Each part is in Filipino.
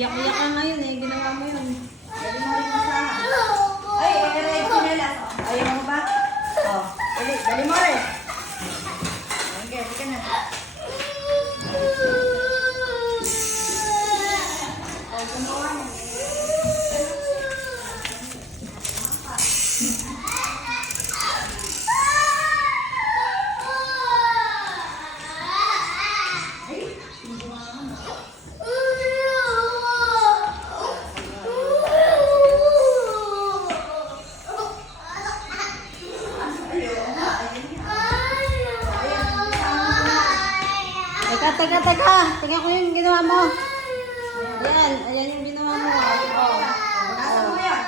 Iyak-iyak ka ngayon eh. Ginawa mo yun. Dali mo rin masaha. Ay, red chinelas. Ayaw mo ba? Oh, dali mo rin. Okay, di ka na. Oh, gumawa mo. Teka. Tingnan ko yung ginawa mo. Ayan yung ginawa mo. Oh. Nasa mo yan?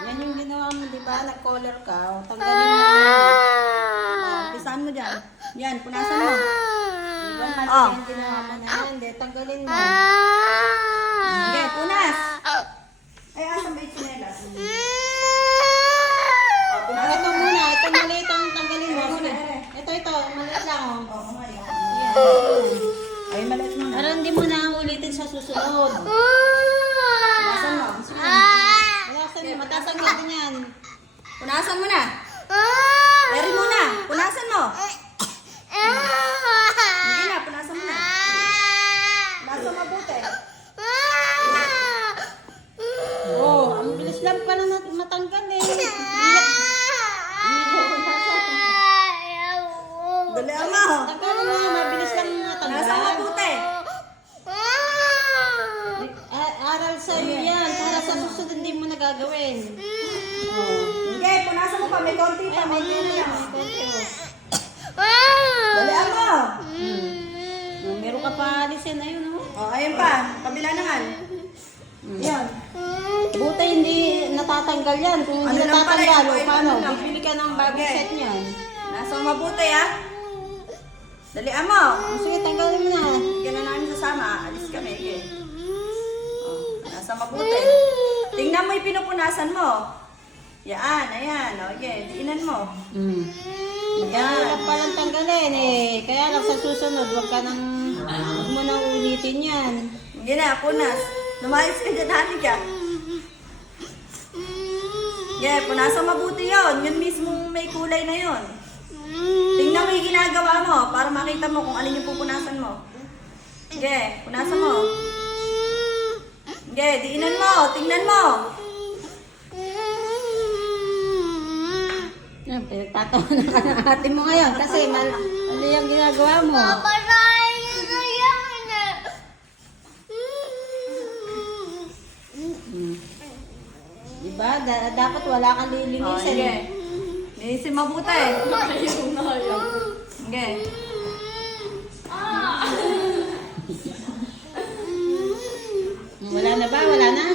Yan yung ginawa mo, di ba? Nag-collar ka. O, tanggalin mo. Oh, Pisaan mo dyan. Yan, punasan mo. Di ba? Mali yung ginawa mo na yan. Hindi, tanggalin mo. Okay, punas. Ay, asan ba yung chinelas? Oh, punasan Ito mo. muna. Ito maliit ang tanggalin mo. Ito. Maliit lang. Oh. Oh, ngayon. Ay, maliit mo na. Para hindi mo na ulitin sa susunod. Punasan mo. Punasan mo. Matatanggal din yan. Punasan mo na. Eri mo na. Punasan mo. Hindi na, punasan mo na. Punasan mabuti. Oh, ang bilis lang pala matanggal eh. Iyak. Dali mo. Tanggalin mo, mabilis lang matanggal. Punasan mabuti. Aral sa iyo yan, para sa susunod hindi mo nagagawin. Oh. Hindi, punasan mo pa. May konti pa. May konti pa. Oh. Dali mo. Meron ka pa alisin, ayun oh. Oh, ayun pa. Kabila naman. Yan. Buti hindi natatanggal yan. Kung hindi Ano lang pala, natatanggal, ito, paano? ano lang. Bibili ka ng bagong Okay. set niyan. Nasa mabuti, ha? Dali mo. Sige, tanggalin mo na. Hindi ka na namin sasama. Alis kami. Okay. Oh, nasa mabuti. Tingnan mo yung pinupunasan mo. Yan, ayan. Okay, diinan mo. Yan. Palang tanggalin eh. Kaya lang sa susunod, huwag mo nang ulitin yan. Hindi na, punas. Lumayas ka dyan, hali ka. Yeah, punasan mabuti yun. Yun mismo may kulay na yun. Tingnan mo yung ginagawa mo para makita mo kung alin yung pupunasan mo. Yeah, punasan mo. Yeah, diinan mo. Tingnan mo. Yan, pinagtatawa na ka ng ate mo ngayon kasi ano yung ginagawa mo. Diba? Dapat wala kang Oh, lilinisin. sige. Linisin mabuti. Sige. Wala na ba? Wala na?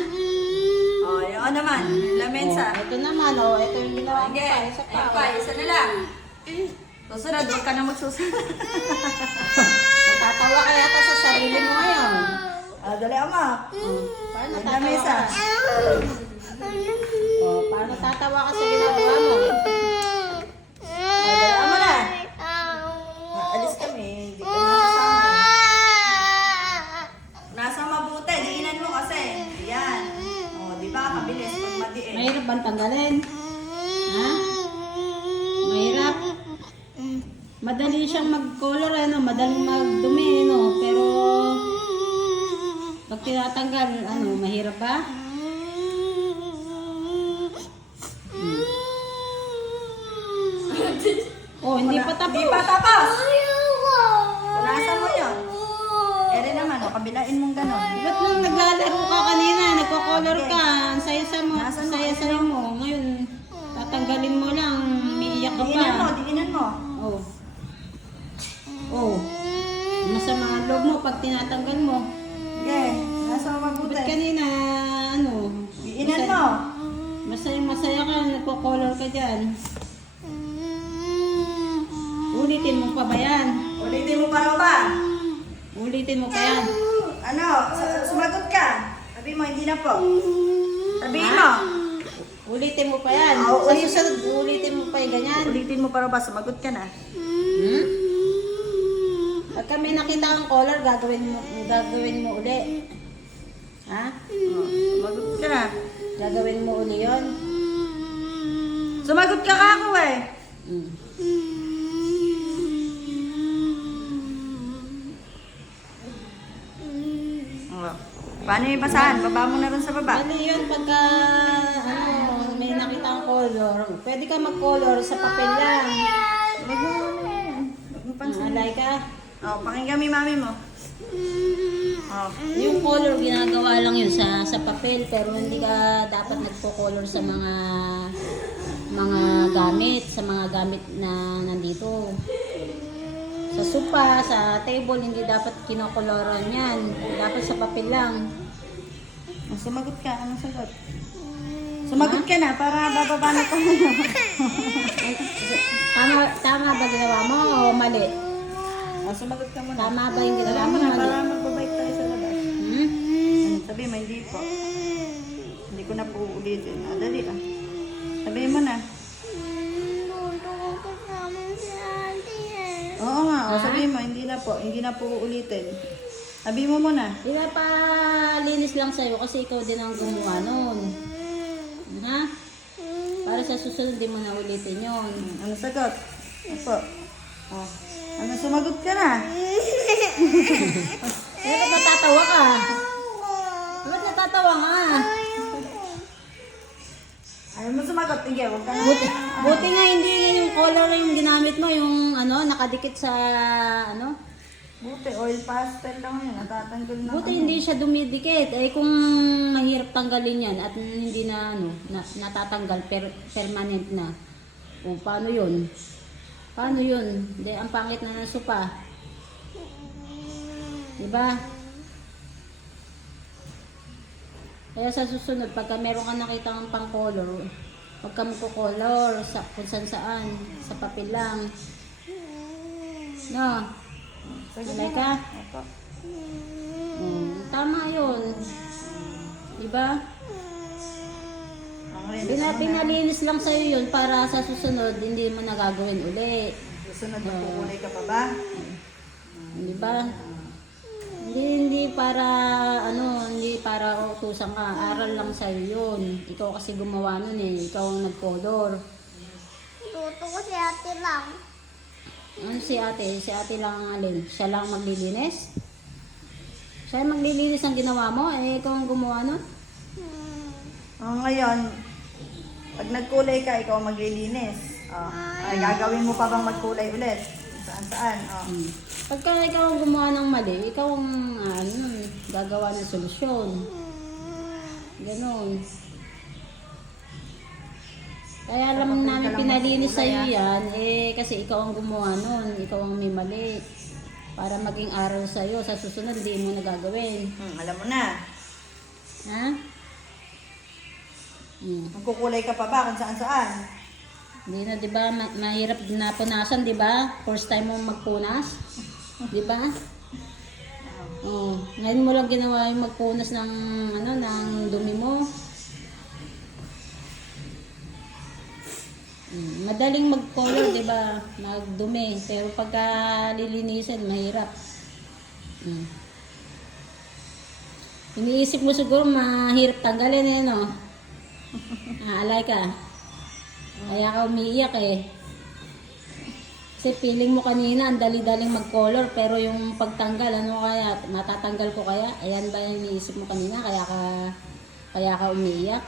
Oh, yun naman. Lamesa. Ito naman, ito yung ginawa mo Sige. pa. Isa pa. Ayun pa, isa na lang. Susunod, huwag ka na magsusunod. Matatawa ka yata sa sarili mo ngayon. Dali ama. Paano Ang natatawa lamesa. ka? Paano natatawa ka sa ginagawa mo? Dali ama na. Alis kami. Hindi ka makasama. Nasa mabuti. Diinan mo kasi. Yan. Oh, di ba? Kabilis pag madiin. Mahirap bang tanggalin? Ha? Mahirap? Madali siyang mag-color, madaling magdumi, pero pag tinatanggal, mahirap ba? Oh, hindi pa tapos. Hindi pa tapos. Punasan mo yun. Ere naman, kabilain mong ganon. Ba't nung naglalaro ka kanina, nagko-color ka, ang saya-saya mo, ngayon, tatanggalin mo lang, umiiyak ka pa. Diinan mo. Oh. Oh. Masama ang loob mo pag tinatanggal mo. Okay, nasa mabuti. Ba't kanina, Diinan mo. masaya ka, nagko-color ka dyan. Ulitin mo pa ba yan? Ulitin mo pa ba? Ulitin mo pa yan. Ano, sumagot ka. Sabi mo, hindi na po. Sabihin mo. Ulitin mo pa yan. Oo, Sa susunod, ulitin mo pa yung ganyan. Ulitin mo pa ba? Sumagot ka na. Pag kami nakita ang color, gagawin mo uli. Ha? Sumagot ka. Gagawin mo uli yun? Sumagot ka ako eh. Mm. Oh. Paano yung basahan? Baba mo na rin sa baba. Bali yun pagka may nakita ang color, pwede ka mag-color sa papel lang. Huwag mo yan. Huwag mo pansinin. Alay ka. Oh, pakinggan mo yung mami mo. Oh. Yung color ginagawa lang yun sa papel pero hindi ka dapat nagpo-color sa mga gamit na nandito. Sa sopa, sa table, hindi dapat kinokoloran yan. Dapat sa papel lang. Oh, sumagot ka. Anong sagot? Sumagot ka na para bababa na ko. Tama ba ginawa mo o mali? Oh, sumagot ka muna. Tama ba yung ginawa Alam mo mo na, mali? para magbabike tayo sa labas. Hmm? Sabi mo, hindi po. Hindi ko na po ulitin. Ah, dali ah. Sabihin mo na. Oo nga, o, sabihin mo, hindi na po. Hindi na po ulitin. Sabihin mo muna. Di ba pa linis lang sa'yo kasi ikaw din ang gumawa nun. Ha? Para sa susunod, di mo na ulitin yun. Ano sagot? Opo. Oh. Ano, sumagot ka na? Bakit natatawa ka? Bakit natatawa ka? Ayaw mo sumagot. Sige, huwag ka na. Buti nga hindi yung color yung ginamit mo, yung nakadikit sa Buti, oil pastel lang yun. Natatanggal na. Buti hindi siya dumidikit. Eh kung mahirap tanggalin yan at hindi na natatanggal permanent na. O paano yun? Paano yun? Hindi, ang pangit na ng sopa. Diba? Kaya sa susunod, pagka meron ka nakita ng pang color, huwag ka magko-color sa kung saan sa papel lang. No? Alay ka? Opo. Tama yun. Diba? Okay, Pinalinis lang sa'yo yun para sa susunod, hindi mo nagagawin uli. susunod na kukulay ka pa ba? Diba? Hindi para utusan ka. Aral lang sa'yo yun. Ikaw kasi gumawa nun eh. Ikaw ang nag-color. Tuto ko si ate lang. Ano si ate? Si ate lang ang alin? Siya lang maglilinis? Siya ang maglilinis ang ginawa mo? Eh, ikaw ang gumawa nun? Ngayon, pag nagkulay ka, ikaw ang maglilinis. Ay, gagawin mo pa bang magkulay ulit? Saan? Pagka ikaw ang gumawa ng mali, ikaw ang gagawa ng solusyon. Ganon. Kaya alam namin pinalinis sa'yo yan, kasi ikaw ang gumawa nun, ikaw ang may mali. Para maging aral sa'yo, sa susunod hindi mo nagagawin. Alam mo na. Ha? Magkukulay ka pa ba kung saan? Hindi na, di ba? Mahirap na punasan, di ba? First time mo magpunas. Di ba? Ngayon mo lang ginawa yung magpunas ng dumi mo. Madaling mag-color, di ba? Magdumi. Pero pagka lilinisan, mahirap. Iniisip mo siguro, mahirap tanggalin eh, no? Alay ka. Kaya ka umiiyak eh. Kasi feeling mo kanina, ang dali-daling mag-color, pero yung pagtanggal, ano kaya? Matatanggal ko kaya? Ayan ba yung iniisip mo kanina? Kaya ka umiiyak?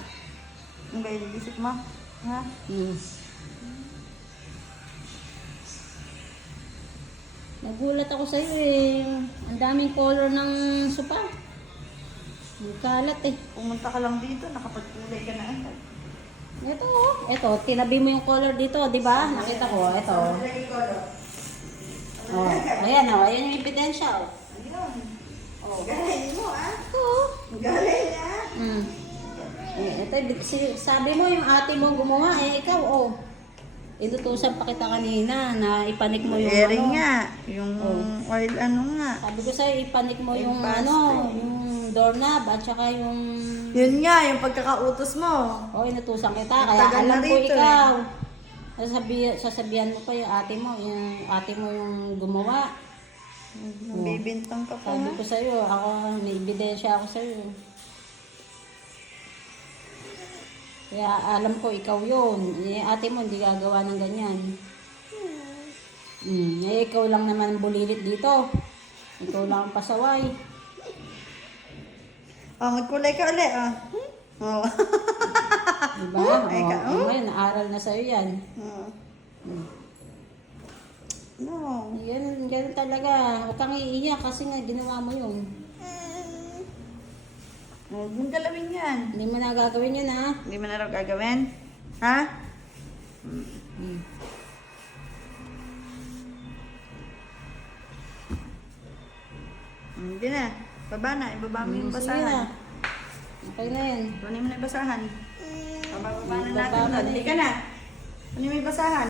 Ang ba inisip mo? Ha? Nagulat ako sa'yo eh. Ang daming color ng sopa. Ang kalat eh. Pumunta ka lang dito, nakapagkulay ka na agad. Ito, tinabi mo yung color dito, di ba? Nakita ko, ito. Oh, ayan oh, ayan yung ebidensya oh. Galing mo ah. Oo. Galing ah. Ito, sabi mo yung ate mo gumawa, ikaw oh. Inutusan pa kita kanina na ipanik mo yung Airing nga. Yung oil nga. Sabi ko sa'yo, ipanik mo yung yung doorknob at saka yung... Yun nga, yung pagkakautos mo. Inutusan kita, kaya Tagal alam na ko rito, ikaw. Sasabihan mo pa yung ate mo yung gumawa. Bibintang ka pa Sabi ha. ko sa'yo, may ebidensya ako sa'yo. Kaya alam ko ikaw yun. Eh, ate mo hindi gagawa ng ganyan. Eh, ikaw lang naman bulilit dito. Ikaw lang ang pasaway. Oh, magkulay ka ulit, oh. Oh. Diba? Ay, ka, Oh, ngayon, naaral na sa'yo yan. Oh. Hmm. No. Ganun talaga. Huwag kang iiyak kasi nga ginawa mo yun. Huwag mong galawin yan. Hindi mo na gagawin yun, ha? Hindi mo na raw gagawin? Ha? Hmm. Hindi na. Baba na. Ibaba mo yung Sige basahan. na. Okay na yan. Kunin mo na yung basahan. Bababa na Bababa natin. na Hindi eh. ka na. Kunin mo yung basahan.